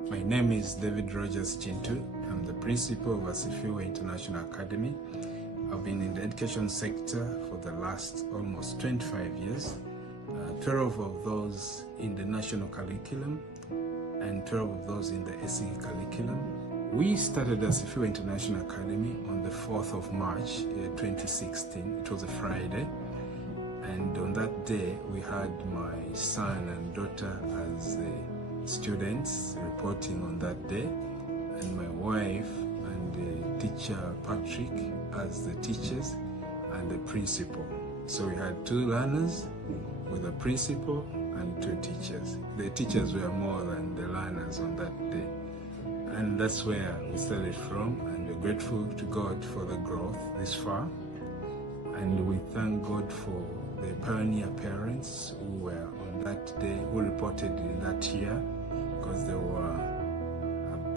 My name is David Rogers Chintu. I'm the principal of Asifiwe International Academy. I've been in the education sector for the last almost 25 years, 12 of those in the national curriculum and 12 of those in the SE curriculum. We started Asifiwe International Academy on the 4th of March 2016. It was a Friday, and on that day we had my son and daughter as the students reporting on that day, and my wife and the teacher Patrick as the teachers and the principal. So we had 2 learners with a principal and 2 teachers. The teachers were more than the learners on that day. And that's where we started from, and we're grateful to God for the growth this far. And we thank God for the pioneer parents who were on that day, who reported in that year, because there were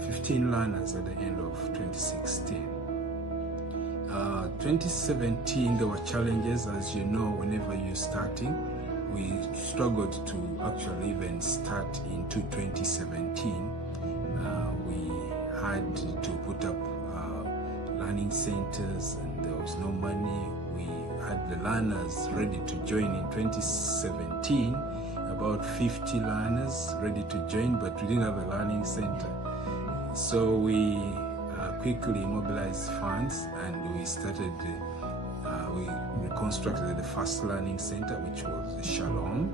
15 learners at the end of 2016. 2017, there were challenges, as you know, whenever you're starting. We struggled to actually even start into 2017. We had to put up learning centers, and there was no money. We had the learners ready to join in 2017, about 50 learners ready to join, but we didn't have a learning center. So we quickly mobilized funds, and we started, we reconstructed the first learning center, which was Shalom.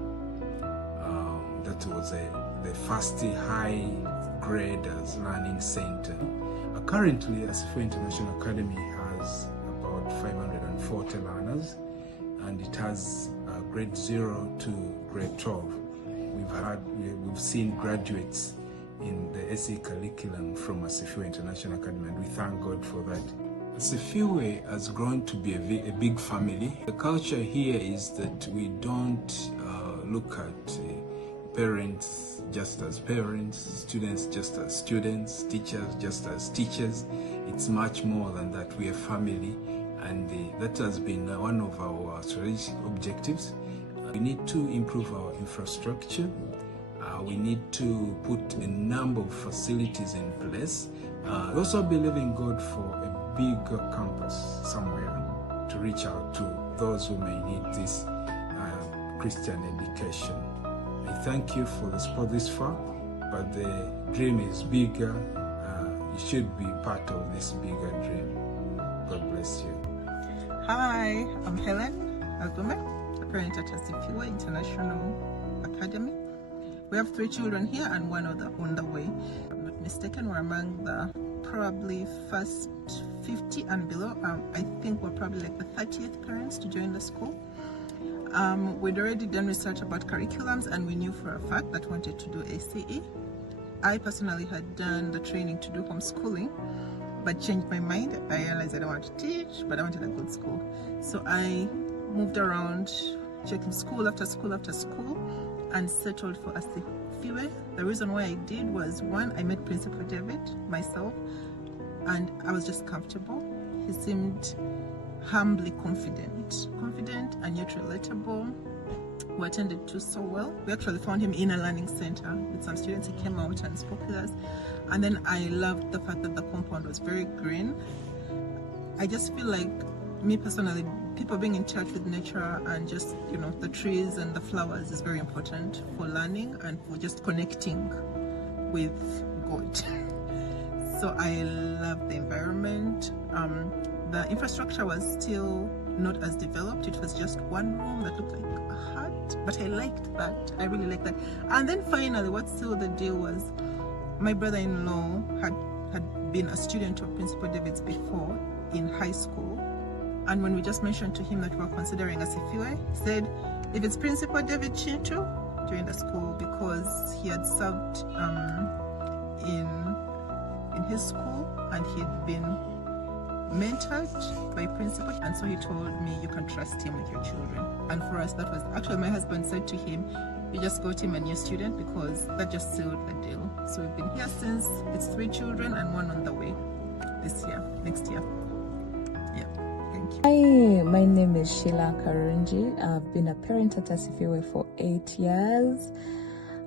That was the first high graders learning center. Currently, Asifiwe International Academy has about 540 learners, and it has grade 0 to grade 12. We've seen graduates in the SE curriculum from Asifiwe International Academy, and we thank God for that. Asifiwe has grown to be a big family. The culture here is that we don't look at parents just as parents, students just as students, teachers just as teachers. It's much more than that. We are family, and that has been one of our strategic objectives. We need to improve our infrastructure. We need to put a number of facilities in place. We also believe in God for a bigger campus somewhere to reach out to those who may need this Christian education. I thank you for the support this far, but the dream is bigger. You should be part of this bigger dream. God bless you. Hi, I'm Helen Agume, a parent at Asifiwe International Academy. We have 3 children here and 1 other on the way. If I'm not mistaken, we're among the probably first 50 and below. I think we're probably like the 30th parents to join the school. We'd already done research about curriculums, and we knew for a fact that we wanted to do ACE. I personally had done the training to do homeschooling, but changed my mind. I realized I don't want to teach, but I wanted a good school. So I moved around, checking school after school after school, and settled for Asifiwe. The reason why I did was, 1, I met Principal David myself, and I was just comfortable. He seemed humbly confident and yet relatable. We attended to so well. We actually found him in a learning center with some students. He came out and spoke with us. And then I loved the fact that the compound was very green. I just feel like, me personally, people being in touch with nature and just, you know, the trees and the flowers is very important for learning and for just connecting with God. So I love the environment. The infrastructure was still not as developed. It was just 1 room that looked like a hut, but I liked that. I really liked that. And then finally, what sealed the deal was, my brother-in-law had been a student of Principal David's before in high school. And when we just mentioned to him that we were considering Asifiwe, he said, if it's Principal David Chintu, join the school, because he had served in his school, and he'd been mentored by principal, and so he told me, you can trust him with your children. And for us, that was actually, my husband said to him, you just got him a new student, because that just sealed the deal. So we've been here since. It's 3 children and 1 on the way next year. Yeah, thank you. Hi, my name is Sheila Karunji. I've been a parent at Asifiwe for 8 years.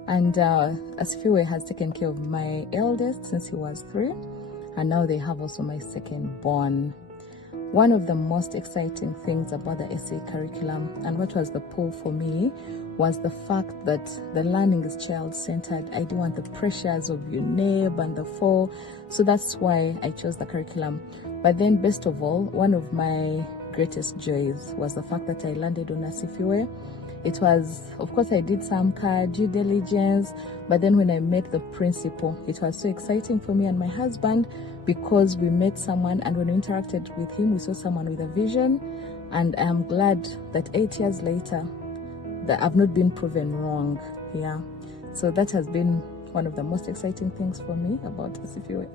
And Asifiwe has taken care of my eldest since he was 3, and now they have also my second born. One of the most exciting things about the SA curriculum, and what was the pull for me, was the fact that the learning is child-centered. I don't want the pressures of UNEB and the 4, so that's why I chose the curriculum. But then best of all, one of my greatest joys was the fact that I landed on Asifiwe. It was, of course, I did some due diligence, but then when I met the principal, it was so exciting for me and my husband, because we met someone, and when we interacted with him, we saw someone with a vision. And I am glad that 8 years later, that I've not been proven wrong. Yeah, so that has been one of the most exciting things for me about Asifiwe.